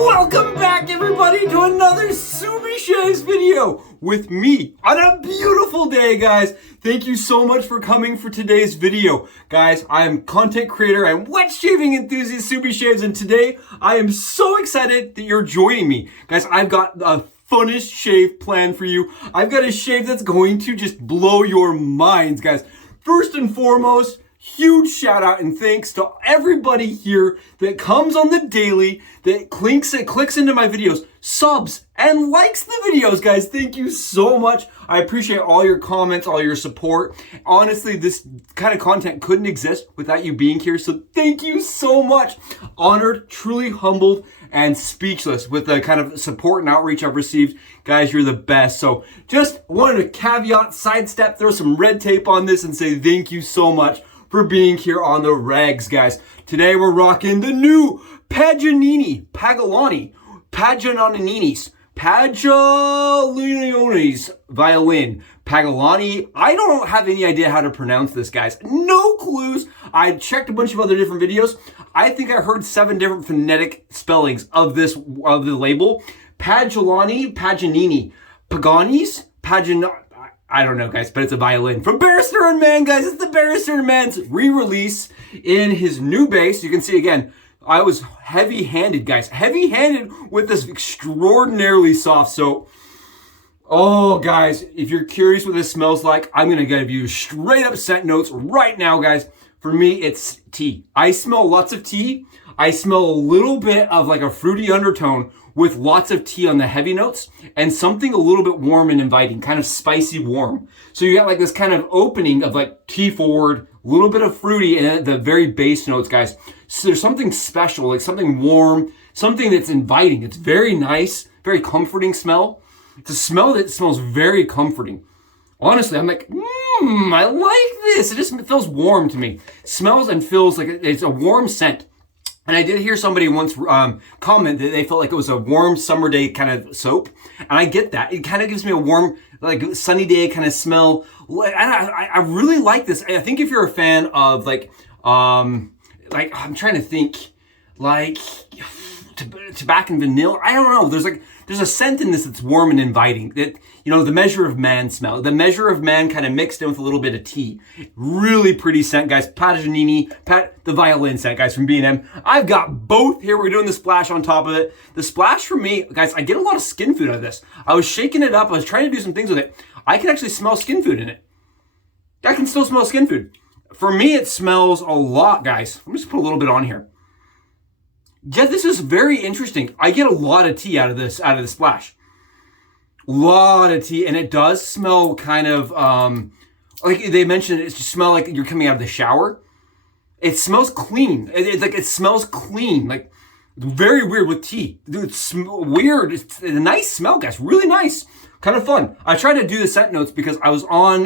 Welcome back, everybody, to another Subi Shaves video with me on a beautiful day, guys. Thank you so much for coming for today's video. Guys, I am content creator and wet shaving enthusiast Subi Shaves, and today I am so excited that you're joining me. Guys, I've got a funnest shave planned for you. I've got a shave that's going to just blow your minds, guys. First and foremost, huge shout out and thanks to everybody here that comes on the daily, that clicks into my videos, subs, and likes the videos, guys. Thank you so much. I appreciate all your comments, all your support. Honestly, this kind of content couldn't exist without you being here, so thank you so much. Honored, truly humbled, and speechless with the kind of support and outreach I've received. Guys, you're the best. So just wanted to caveat, sidestep, throw some red tape on this and say thank you so much for being here on the regs, guys. Today we're rocking the new Paganini's Violin. Paganini. I don't have any idea how to pronounce this, guys. No clues. I checked a bunch of other different videos. I think I heard 7 different phonetic spellings of the label. Paganini. Pagani's? I don't know, guys, but it's a violin from Barrister and Mann, guys. It's the Barrister and Mann's re-release in his new base. You can see again, I was heavy-handed, guys. Heavy-handed with this extraordinarily soft soap. Oh, guys, if you're curious what this smells like, I'm going to give you straight up scent notes right now, guys. For me, it's tea. I smell lots of tea. I smell a little bit of like a fruity undertone with lots of tea on the heavy notes and something a little bit warm and inviting, kind of spicy warm. So you got like this kind of opening of like tea forward, a little bit of fruity and the very base notes, guys. So there's something special, like something warm, something that's inviting. It's very nice, very comforting smell. It's a smell that smells very comforting. Honestly, I'm like, I like this. It just feels warm to me. Smells and feels like it's a warm scent. And I did hear somebody once comment that they felt like it was a warm summer day kind of soap. And I get that. It kind of gives me a warm, like sunny day kind of smell. I really like this. I think if you're a fan of like I'm trying to think, like tobacco and vanilla. I don't know. There's a scent in this that's warm and inviting. That, you know, the Measure of Mann smell. The Measure of Mann kind of mixed in with a little bit of tea. Really pretty scent, guys. Paganini, the violin scent, guys, from B&M. I've got both here. We're doing the splash on top of it. The splash for me, guys, I get a lot of skin food out of this. I was shaking it up. I was trying to do some things with it. I can actually smell skin food in it. I can still smell skin food. For me, it smells a lot, guys. Let me just put a little bit on here. Yeah, this is very interesting. I get a lot of tea out of this splash. A lot of tea, and it does smell kind of, like they mentioned, it smell like you're coming out of the shower. It smells clean. It smells clean, like very weird with tea. Dude, it's weird. It's a nice smell, guys. Really nice. Kind of fun. I tried to do the scent notes because I was on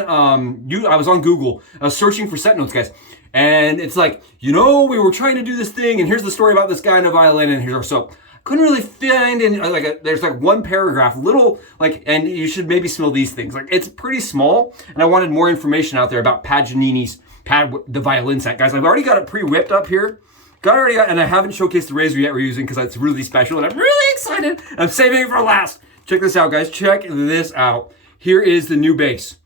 Google. I was searching for scent notes, guys. And it's like, you know, we were trying to do this thing, and here's the story about this guy in a violin, and here's our soap. Couldn't really find any, there's like one paragraph, little, like, and you should maybe smell these things. Like, it's pretty small, and I wanted more information out there about Paganini's, the violin set. Guys, I've already got it pre-whipped up here. And I haven't showcased the razor yet we're using because it's really special, and I'm really excited. I'm saving it for last. Check this out, guys. Check this out. Here is the new base.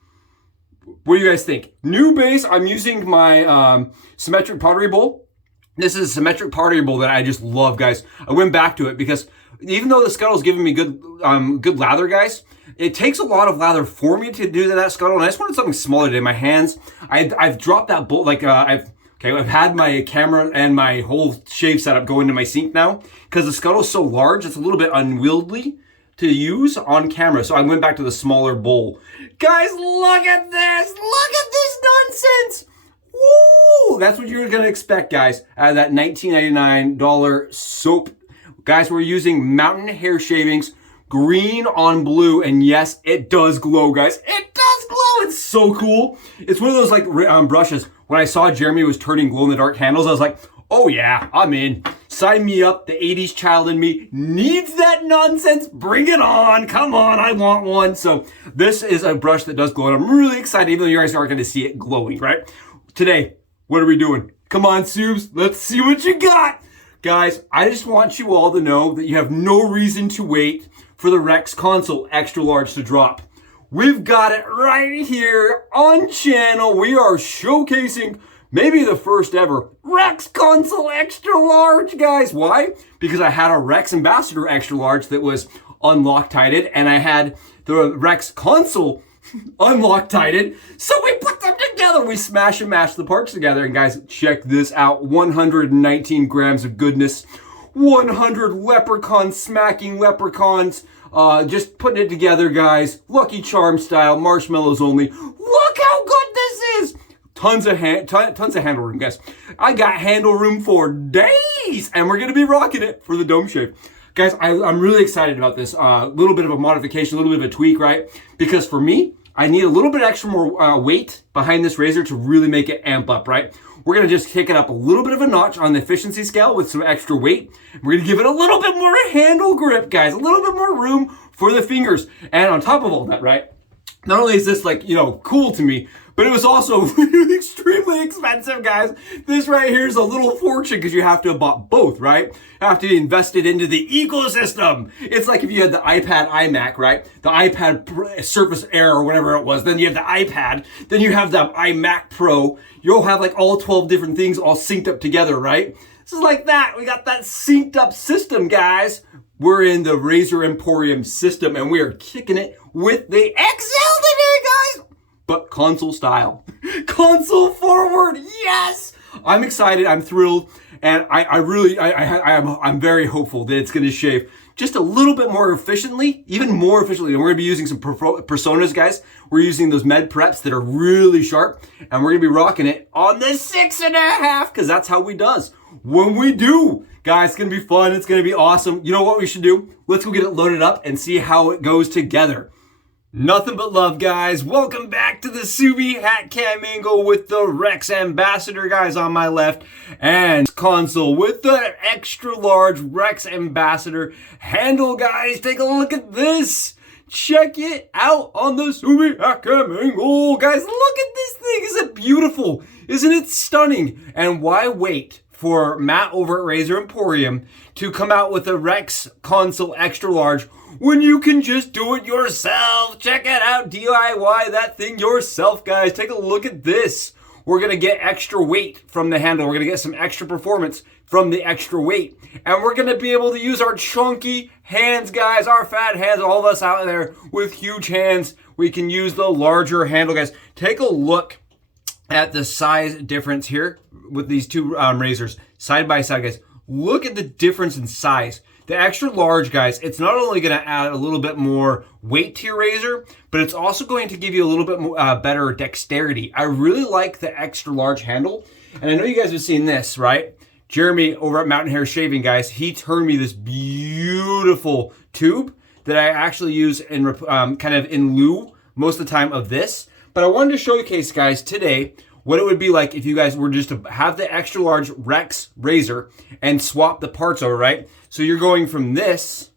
What do you guys think? New base, I'm using my symmetric pottery bowl. This is a symmetric pottery bowl that I just love, guys. I went back to it because even though the scuttle's giving me good lather, guys, it takes a lot of lather for me to do that scuttle, and I just wanted something smaller today. My hands, I've dropped that bowl, like I've had my camera and my whole shave setup go into my sink now because the scuttle's so large, it's a little bit unwieldy to use on camera. So I went back to the smaller bowl. Guys, look at this. Look at this nonsense. Woo! That's what you're going to expect, guys, out of that $19.99 soap. Guys, we're using Mountain Hair Shavings, green on blue. And yes, it does glow, guys. It does glow. It's so cool. It's one of those like brushes. When I saw Jeremy was turning glow-in-the-dark handles, I was like, oh yeah, I'm in. Sign me up. The 80s child in me needs that nonsense. Bring it on. Come on, I want one. So this is a brush that does glow, and I'm really excited, even though you guys aren't going to see it glowing, right? Today, what are we doing? Come on, Subs. Let's see what you got. Guys, I just want you all to know that you have no reason to wait for the Rex KONSUL Extra Large to drop. We've got it right here on channel. We are showcasing maybe the first ever Rex KONSUL Extra Large, guys. Why? Because I had a Rex Ambassador Extra Large that was unloctited, and I had the Rex KONSUL unloctited. So we put them together. We smash and mash the parts together. And guys, check this out. 119 grams of goodness. 100 leprechaun smacking leprechauns. Just putting it together, guys. Lucky Charm style. Marshmallows only. Look how good this is. Tons of handle room, guys. I got handle room for days. And we're going to be rocking it for the dome shave. Guys, I'm really excited about this. Little bit of a modification, a little bit of a tweak, right? Because for me, I need a little bit extra more weight behind this razor to really make it amp up, right? We're gonna just kick it up a little bit of a notch on the efficiency scale with some extra weight. We're gonna give it a little bit more handle grip, guys. A little bit more room for the fingers. And on top of all that, right? Not only is this like, you know, cool to me, but it was also extremely expensive, guys. This right here is a little fortune because you have to have bought both, right? You have to invest it into the ecosystem. It's like if you had the iPad iMac, right? The iPad Surface Air or whatever it was. Then you have the iPad. Then you have the iMac Pro. You'll have like all 12 different things all synced up together, right? This is like that. We got that synced up system, guys. We're in the Razor Emporium system and we are kicking it with the XL today, guys. But KONSUL style. KONSUL forward, yes! I'm excited, I'm thrilled, and I'm very hopeful that it's gonna shave just a little bit more efficiently, even more efficiently. And we're gonna be using some personas, guys. We're using those med preps that are really sharp, and we're gonna be rocking it on the 6.5, because that's how we does. When we do, guys, it's gonna be fun, it's gonna be awesome. You know what we should do? Let's go get it loaded up and see how it goes together. Nothing but love, guys. Welcome back to the Subi hat cam angle with the Rex Ambassador, guys, on my left, and KONSUL with the extra large Rex Ambassador handle, guys. Take a look at this. Check it out on the Subi hat cam angle, guys. Look at this thing. Isn't it beautiful? Isn't it stunning? And why wait for Matt over at Razor Emporium to come out with a Rex KONSUL extra large when you can just do it yourself? Check it out, DIY that thing yourself, guys. Take a look at this. We're gonna get extra weight from the handle. We're gonna get some extra performance from the extra weight. And we're gonna be able to use our chunky hands, guys, our fat hands, all of us out there with huge hands. We can use the larger handle, guys. Take a look at the size difference here with these two razors side by side, guys. Look at the difference in size. The extra large, guys, it's not only going to add a little bit more weight to your razor, but it's also going to give you a little bit more, better dexterity. I really like the extra large handle. And I know you guys have seen this, right? Jeremy over at Mountain Hair Shaving, guys, he turned me this beautiful tube that I actually use in kind of in lieu most of the time of this. But I wanted to showcase, guys, today what it would be like if you guys were just to have the extra large Rex razor and swap the parts over, right? So you're going from this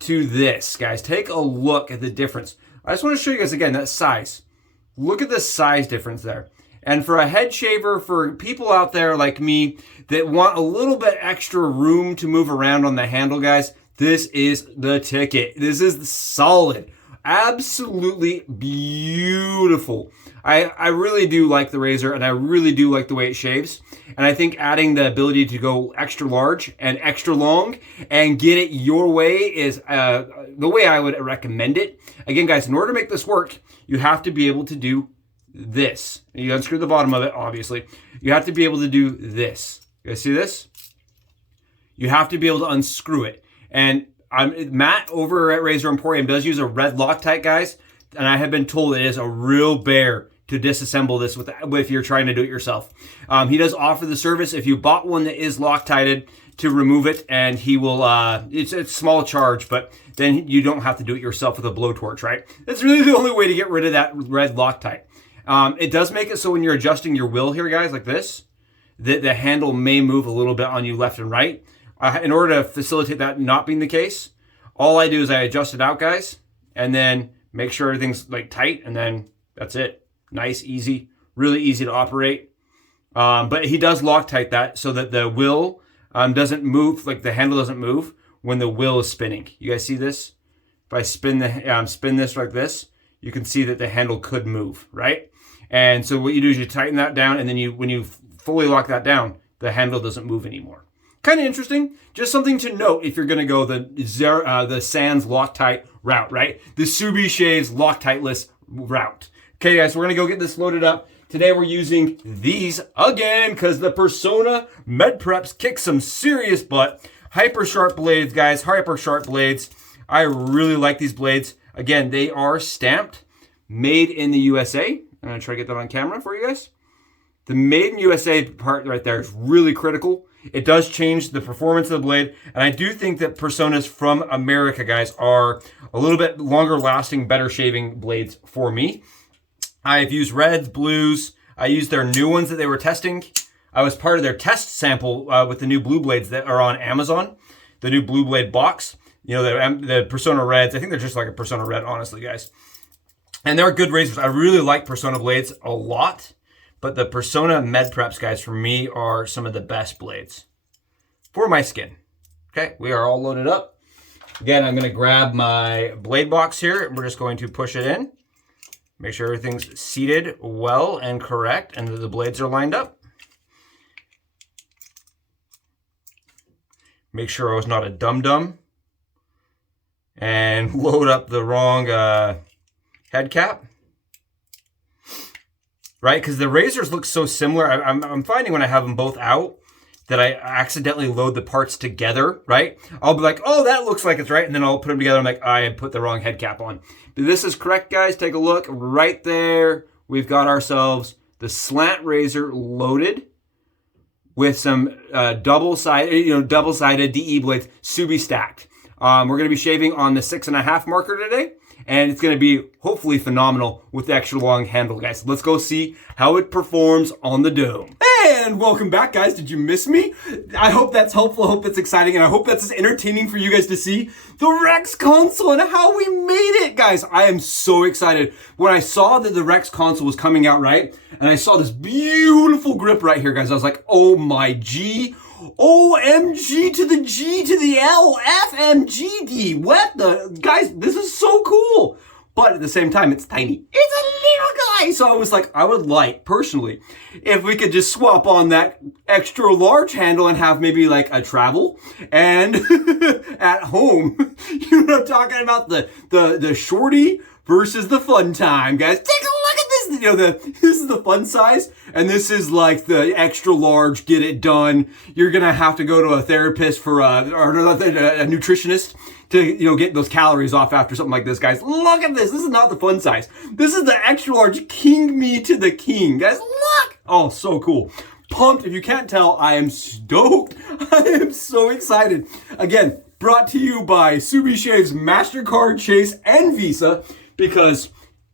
to this, guys. Take a look at the difference. I just want to show you guys again that size. Look at the size difference there. And for a head shaver, for people out there like me that want a little bit extra room to move around on the handle, guys, this is the ticket. This is solid. Absolutely beautiful. I really do like the razor, and I really do like the way it shaves. And I think adding the ability to go extra large and extra long and get it your way is the way I would recommend it. Again, guys, in order to make this work, you have to be able to do this. You unscrew the bottom of it, obviously. You have to be able to do this. You guys see this? You have to be able to unscrew it. And Matt over at Razor Emporium does use a red Loctite, guys. And I have been told it is a real bear to disassemble this if you're trying to do it yourself. He does offer the service if you bought one that is Loctited to remove it, and he will, it's a small charge, but then you don't have to do it yourself with a blowtorch, right? That's really the only way to get rid of that red Loctite. It does make it so when you're adjusting your wheel here, guys, like this, the handle may move a little bit on you left and right. In order to facilitate that not being the case, all I do is I adjust it out, guys, and then make sure everything's like tight, and then that's it. Nice, easy, really easy to operate. But he does Loctite that so that the wheel doesn't move, like the handle doesn't move when the wheel is spinning. You guys see this? If I spin this like this, you can see that the handle could move, right? And so what you do is you tighten that down, and then when you fully lock that down, the handle doesn't move anymore. Kind of interesting. Just something to note if you're going to go the Sans Loctite route, right? The Subishave's Loctiteless route. Okay, guys, we're going to go get this loaded up. Today we're using these again because the Persona Med Preps kick some serious butt. Hyper sharp blades, guys. Hyper sharp blades. I really like these blades. Again, they are stamped, made in the USA. I'm going to try to get that on camera for you guys. The made in USA part right there is really critical. It does change the performance of the blade. And I do think that Personas from America, guys, are a little bit longer lasting, better shaving blades for me. I've used reds, blues. I used their new ones that they were testing. I was part of their test sample with the new blue blades that are on Amazon. The new blue blade box. You know, the Persona Reds. I think they're just like a Persona Red, honestly, guys. And they're good razors. I really like Persona blades a lot. But the Persona Med Preps, guys, for me are some of the best blades for my skin. Okay, we are all loaded up. Again, I'm going to grab my blade box here, and we're just going to push it in. Make sure everything's seated well and correct, and that the blades are lined up. Make sure I was not a dum-dum. And load up the wrong head cap. Right, because the razors look so similar. I'm finding when I have them both out that I accidentally load the parts together, right? I'll be like, oh, that looks like it's right. And then I'll put them together. I'm like, I put the wrong head cap on. But this is correct, guys. Take a look right there. We've got ourselves the slant razor loaded with some double-sided DE blades, Subi stacked. We're going to be shaving on the 6.5 marker today. And it's going to be hopefully phenomenal with the extra long handle, guys. Let's go see how it performs on the dome. And welcome back, guys. Did you miss me? I hope that's helpful. I hope that's exciting. And I hope that's as entertaining for you guys to see the Rex KONSUL and how we made it, guys. I am so excited. When I saw that the Rex KONSUL was coming out, right? And I saw this beautiful grip right here, guys. I was like, oh my G. OMG to the G to the L, FMGD. What the? Guys, this is so cool. But at the same time, it's tiny. It's a little guy. So I was like, I would like, personally, if we could just swap on that extra large handle and have maybe like a travel and at home. You know what I'm talking about? The shorty versus the fun time, guys. Take a look at this. You know, this is the fun size, and this is like the extra large, get it done. You're gonna have to go to a therapist for a nutritionist to, you know, get those calories off after something like this, guys. Look at this. This is not the fun size. This is the extra large king me to the king, guys. Look. Oh, so cool. Pumped. If you can't tell, I am stoked. I am so excited. Again, brought to you by Subishave's MasterCard, Chase, and Visa, because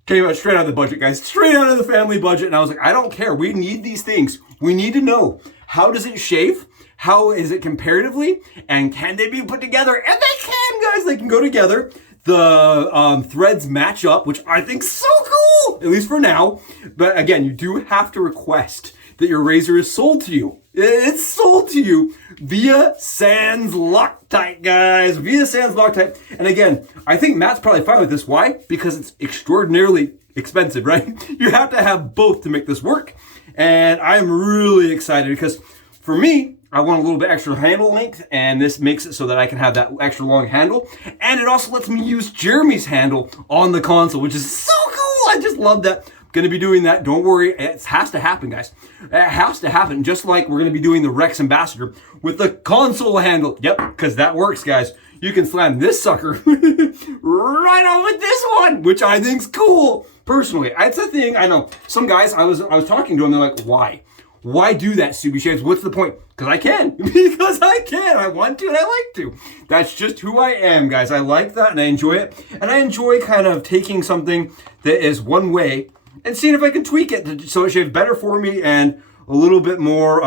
came out straight out of the budget, guys. Straight out of the family budget. And I was like, I don't care. We need these things. We need to know, how does it shave? How is it comparatively? And can they be put together? And they can, guys. They can go together. The threads match up, which I think is so cool, at least for now. But again, you do have to request that your razor is sold to you. It's sold to you via Sans Loctite, guys. Via Sans Loctite. And again, I think Matt's probably fine with this. Why? Because it's extraordinarily expensive, right? You have to have both to make this work. And I'm really excited because for me, I want a little bit extra handle length, and this makes it so that I can have that extra long handle. And it also lets me use Jeremy's handle on the console, which is so cool. I just love that. Going to be doing that. Don't worry. It has to happen, guys. It has to happen. Just like we're going to be doing the Rex Ambassador with the console handle. Yep, because that works, guys. You can slam this sucker right on with this one, which I think's cool. Personally, it's a thing. I know some guys. I was talking to them. They're like, "Why? Why do that, Subi Shaves? What's the point?" Because I can. Because I can. I want to and I like to. That's just who I am, guys. I like that and I enjoy it. And I enjoy kind of taking something that is one way and seeing if I can tweak it so it shaves better for me and a little bit more,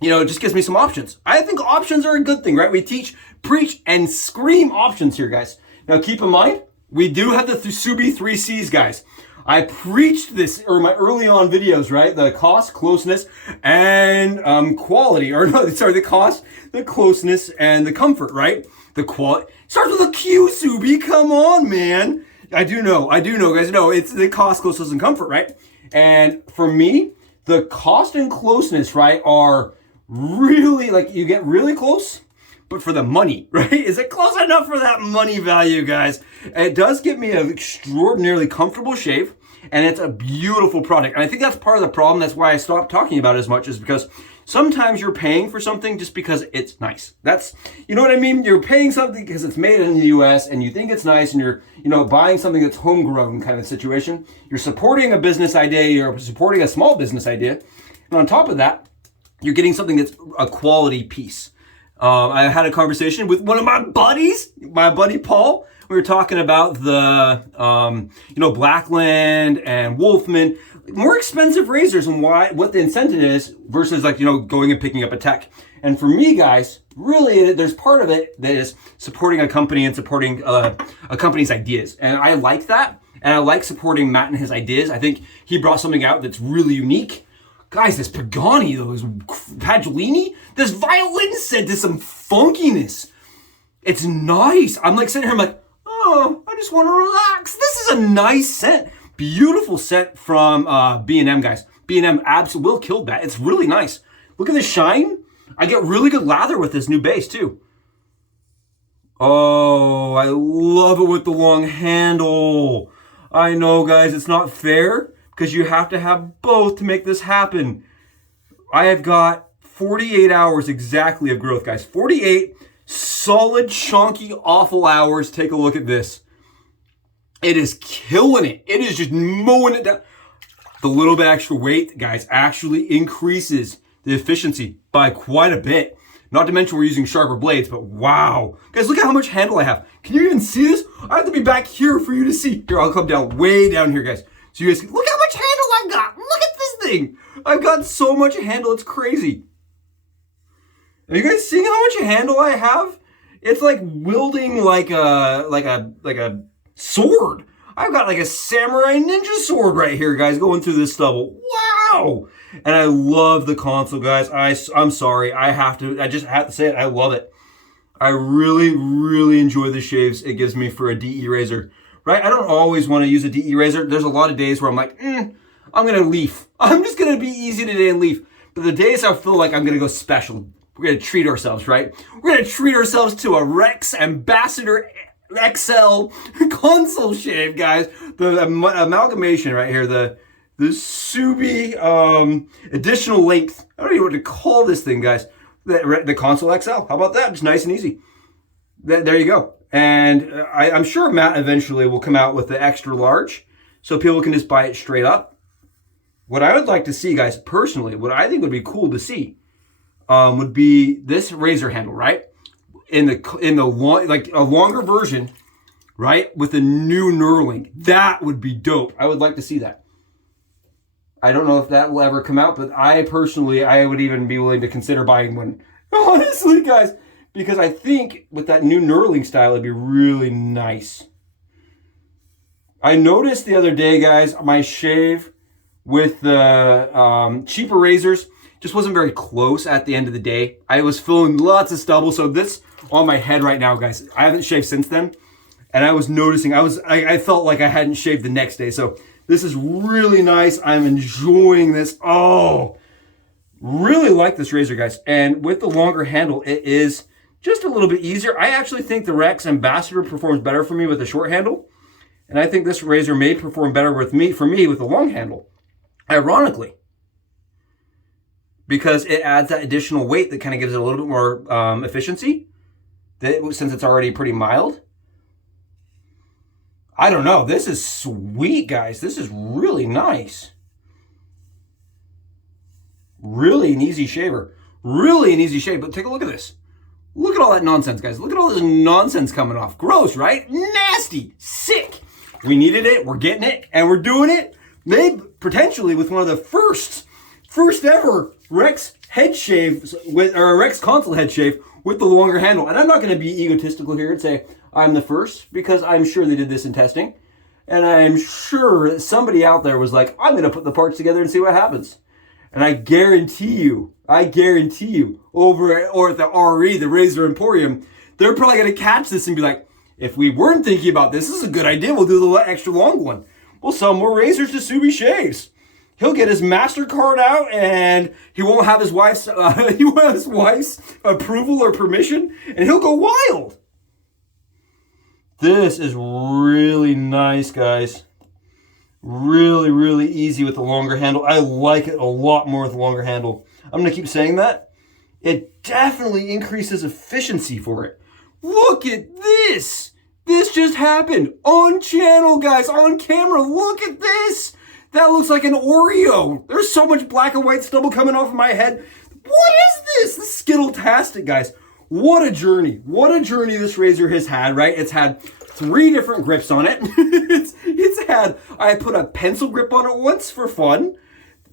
it just gives me some options. I think options are a good thing, right? We teach, preach, and scream options here, guys. Now, keep in mind, we do have the Subi 3Cs, guys. I preached this in my early on videos, right? The cost, closeness, and quality. Or no, sorry, the cost, the closeness, and the comfort, right? The quality. Starts with a Q, Subi. Come on, man. I do know, guys. No, it's the cost, closeness, and comfort, right? And for me, the cost and closeness, right, are really, like, you get really close, but for the money, right? Is it close enough for that money value, guys? It does give me an extraordinarily comfortable shave, and it's a beautiful product. And I think that's part of the problem. That's why I stopped talking about it as much, is because sometimes you're paying for something just because it's nice. That's, you know what I mean? You're paying something because it's made in the US and you think it's nice, and you're, you know, buying something that's homegrown kind of situation. You're supporting a business idea, you're supporting a small business idea. And on top of that, you're getting something that's a quality piece. I had a conversation with one of my buddies, my buddy Paul. We were talking about the, you know, Blackland and Wolfman, more expensive razors, and what the incentive is versus, like, you know, going and picking up a tech. And for me, guys, really, there's part of it that is supporting a company and supporting a company's ideas. And I like that. And I like supporting Matt and his ideas. I think he brought something out that's really unique. Guys, this Paganini, those Paganini, this violin set to some funkiness. It's nice. I'm like sitting here, I'm like, oh, I just want to relax. This is a nice set. Beautiful set from B&M, guys. B&M absolutely will kill that. It's really nice. Look at the shine. I get really good lather with this new base, too. Oh, I love it with the long handle. I know, guys, it's not fair, because you have to have both to make this happen. I have got 48 hours exactly of growth, guys. 48 solid, chunky, awful hours. Take a look at this. It is killing it. It is just mowing it down. The little bit extra weight, guys, actually increases the efficiency by quite a bit. Not to mention we're using sharper blades, but wow. Guys, look at how much handle I have. Can you even see this? I have to be back here for you to see. Here, I'll come down way down here, guys. So you guys can look how much handle I've got. Look at this thing. I've got so much handle, it's crazy. Are you guys seeing how much handle I have? It's like wielding like a sword. I've got like a samurai ninja sword right here, guys, going through this stubble. Wow! And I love the Konsul, guys. I'm sorry. I just have to say it. I love it. I really, really enjoy the shaves it gives me for a DE razor. Right? I don't always want to use a DE razor. There's a lot of days where I'm like, I'm going to leaf. I'm just going to be easy today and leaf. But the days I feel like I'm going to go special, we're going to treat ourselves, right? We're going to treat ourselves to a Rex Ambassador XL Konsul shave, guys. The amalgamation right here, the Subi additional length. I don't even know what to call this thing, guys. The Konsul XL. How about that? Just nice and easy. There you go. And I'm sure Matt eventually will come out with the extra large, so people can just buy it straight up. What I would like to see, guys, personally, what I think would be cool to see, would be this razor handle, right? In the like a longer version, right, with a new knurling. That would be dope. I would like to see that. I don't know if that will ever come out, but I would even be willing to consider buying one. Honestly, guys. Because I think with that new knurling style, it'd be really nice. I noticed the other day, guys, my shave with the cheaper razors just wasn't very close at the end of the day. I was feeling lots of stubble. So this on my head right now, guys, I haven't shaved since then. And I was noticing, I felt like I hadn't shaved the next day. So this is really nice. I'm enjoying this. Oh, really like this razor, guys. And with the longer handle, it is just a little bit easier. I actually think the Rex Ambassador performs better for me with a short handle. And I think this razor may perform better for me with a long handle. Ironically. Because it adds that additional weight that kind of gives it a little bit more efficiency. Since it's already pretty mild. I don't know. This is sweet, guys. This is really nice. Really an easy shaver. Really an easy shave. But take a look at this. Look at all that nonsense, guys. Look at all this nonsense coming off. Gross, right? Nasty. Sick. We needed it. We're getting it. And we're doing it. Maybe potentially with one of the first ever Rex head shaves, or Rex Konsul head shave with the longer handle. And I'm not going to be egotistical here and say I'm the first, because I'm sure they did this in testing. And I'm sure that somebody out there was like, I'm going to put the parts together and see what happens. And I guarantee you, over or at the RE, the Razor Emporium, they're probably going to catch this and be like, if we weren't thinking about this, this is a good idea. We'll do the extra long one. We'll sell more razors to Subi Shaves. He'll get his MasterCard out, and he won't have his wife's approval or permission, and he'll go wild. This is really nice, guys. Really, really easy with the longer handle. I like it a lot more with the longer handle. I'm going to keep saying that. It definitely increases efficiency for it. Look at this. This just happened on channel, guys, on camera. Look at this. That looks like an Oreo. There's so much black and white stubble coming off of my head. What is this? This is Skittle-tastic, guys. What a journey. What a journey this razor has had, right? It's had 3 different grips on it. I put a pencil grip on it once for fun.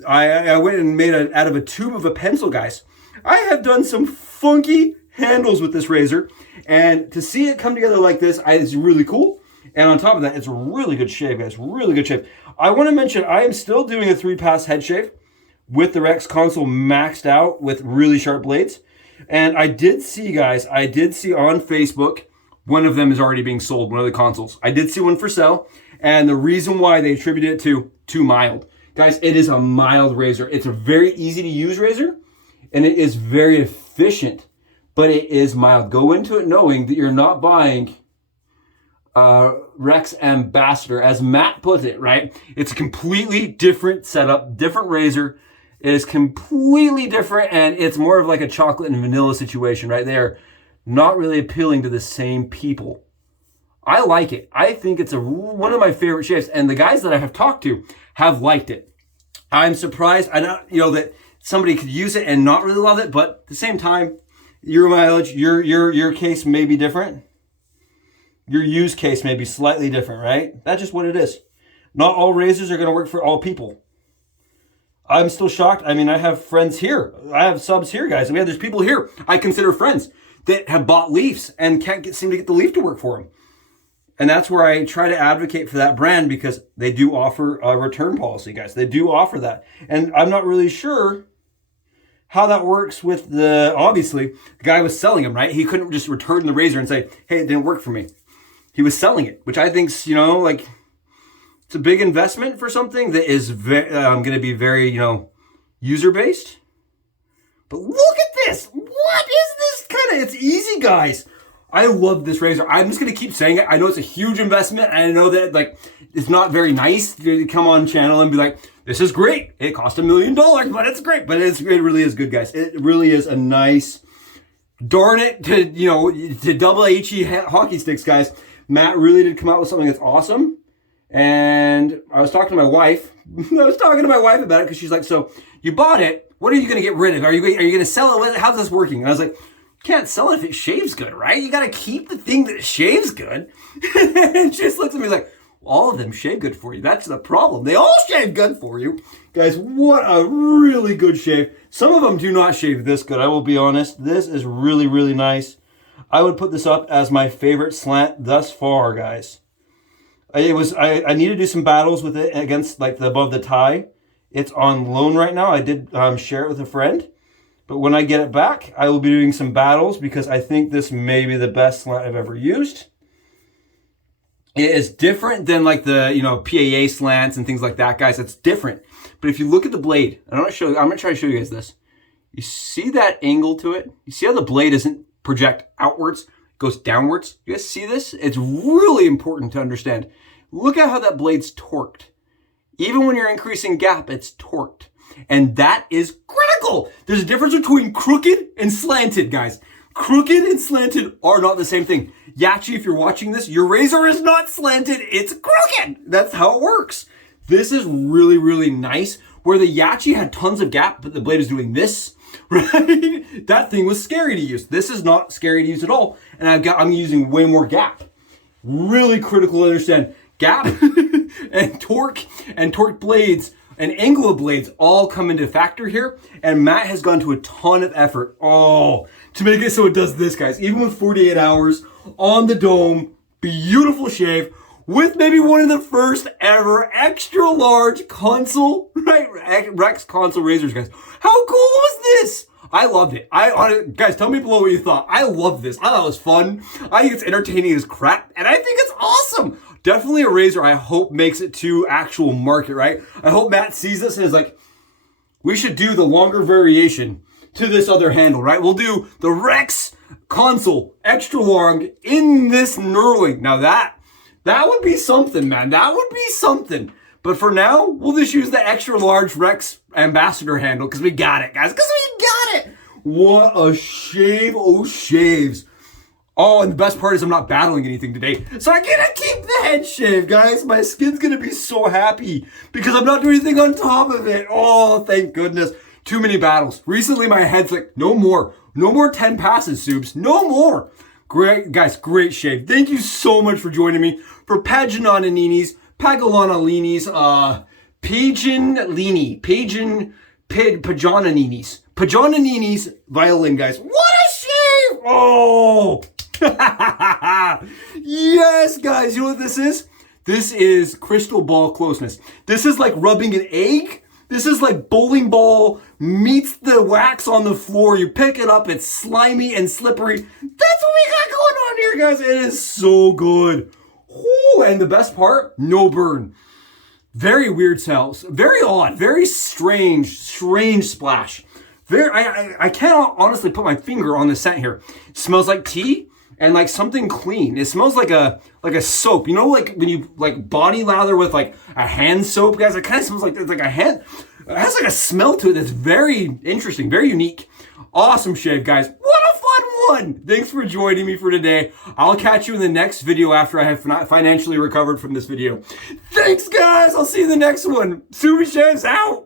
I went and made it out of a tube of a pencil, guys. I have done some funky handles with this razor, and to see it come together like this is really cool. And on top of that, it's a really good shave, guys. Really good shave. I want to mention I am still doing a 3-pass head shave with the Rex KONSUL maxed out with really sharp blades. And I did see, guys, on Facebook, one of them is already being sold, one of the consoles. I did see one for sale, and the reason why they attributed it to too mild. Guys, it is a mild razor. It's a very easy to use razor, and it is very efficient, but it is mild. Go into it knowing that you're not buying Rex Ambassador, as Matt puts it, right? It's a completely different setup, different razor. It is completely different, and it's more of like a chocolate and vanilla situation, right? They're not really appealing to the same people. I like it. I think it's one of my favorite shaves, and the guys that I have talked to have liked it. I'm surprised, that somebody could use it and not really love it, but at the same time, your mileage, your case may be different. Your use case may be slightly different, right? That's just what it is. Not all razors are going to work for all people. I'm still shocked. I mean, I have friends here. I have subs here, guys. There's people here I consider friends that have bought leafs and can't seem to get the leaf to work for them. And that's where I try to advocate for that brand, because they do offer a return policy, guys. They do offer that. And I'm not really sure how that works with obviously, the guy was selling them, right? He couldn't just return the razor and say, hey, it didn't work for me. He was selling it, which I think's, it's a big investment for something that is going to be very, user-based. But look at this. What is this it's easy, guys. I love this razor. I'm just going to keep saying it. I know it's a huge investment. And I know that, it's not very nice to come on channel and be like, this is great. It cost $1 million, but it's great. But it really is good, guys. It really is a nice, darn it, to double HE hockey sticks, guys. Matt really did come out with something that's awesome. And I was talking to my wife. About it, because she's like, so you bought it. What are you going to get rid of? Are you going to sell it? How's this working? And I was like, can't sell it if it shaves good, right? You got to keep the thing that shaves good. And she just looks at me like, all of them shave good for you. That's the problem. They all shave good for you. Guys, what a really good shave. Some of them do not shave this good, I will be honest. This is really, really nice. I would put this up as my favorite slant thus far, guys. I need to do some battles with it against above the tie. It's on loan right now. I did share it with a friend. But when I get it back, I will be doing some battles, because I think this may be the best slant I've ever used. It is different than the PAA slants and things like that, guys. It's different. But if you look at the blade, I'm going to try to show you guys this. You see that angle to it? You see how the blade doesn't project outwards, it goes downwards? You guys see this? It's really important to understand. Look at how that blade's torqued. Even when you're increasing gap, it's torqued. And that is critical. There's a difference between crooked and slanted, guys. Crooked and slanted are not the same thing. Yachi, if you're watching this, your razor is not slanted, it's crooked. That's how it works. This is really, really nice. Where the Yachi had tons of gap, but the blade is doing this, right? That thing was scary to use. This is not scary to use at all. And I'm using way more gap. Really critical to understand. Gap and torque blades and angle of blades all come into factor here. And Matt has gone to a ton of effort, to make it so it does this, guys. Even with 48 hours on the dome, beautiful shave. with maybe one of the first ever extra large KONSUL, right? Rex KONSUL razors, guys. How cool was this? I loved it. Guys, tell me below what you thought. I love this. I thought it was fun. I think it's entertaining as crap, and I think it's awesome. Definitely a razor I hope makes it to actual market, right? I hope Matt sees this and is like, we should do the longer variation to this other handle, right? We'll do the Rex KONSUL extra long in this knurling. Now that would be something, man. That would be something. But for now, we'll just use the extra large Rex Ambassador handle because we got it, guys. Because we got it. What a shave. Oh, shaves. Oh, and the best part is I'm not battling anything today. So I get to keep the head shave, guys. My skin's going to be so happy because I'm not doing anything on top of it. Oh, thank goodness. Too many battles. Recently, my head's like, no more. No more 10 passes, Subs. No more. Great, guys, great shave. Thank you so much for joining me for Paganini's, Paganini's, Paganini's violin, guys. What a shave! Oh! Yes, guys, you know what this is? This is crystal ball closeness. This is like rubbing an egg. This is like bowling ball meets the wax on the floor. You pick it up, it's slimy and slippery. That's what we got going on here, guys. It is so good. Ooh, and the best part, no burn. Very weird smells. Very odd. Very strange splash. I can't honestly put my finger on the scent here. It smells like tea and like something clean. It smells like a soap. You know, like when you like body lather with like a hand soap, guys. It kind of smells like it's like a hand. It has like a smell to it that's very interesting, very unique. Awesome shave, guys. What a fun one. Thanks for joining me for today. I'll catch you in the next video after I have financially recovered from this video. Thanks, guys. I'll see you in the next one. Subi Shaves out.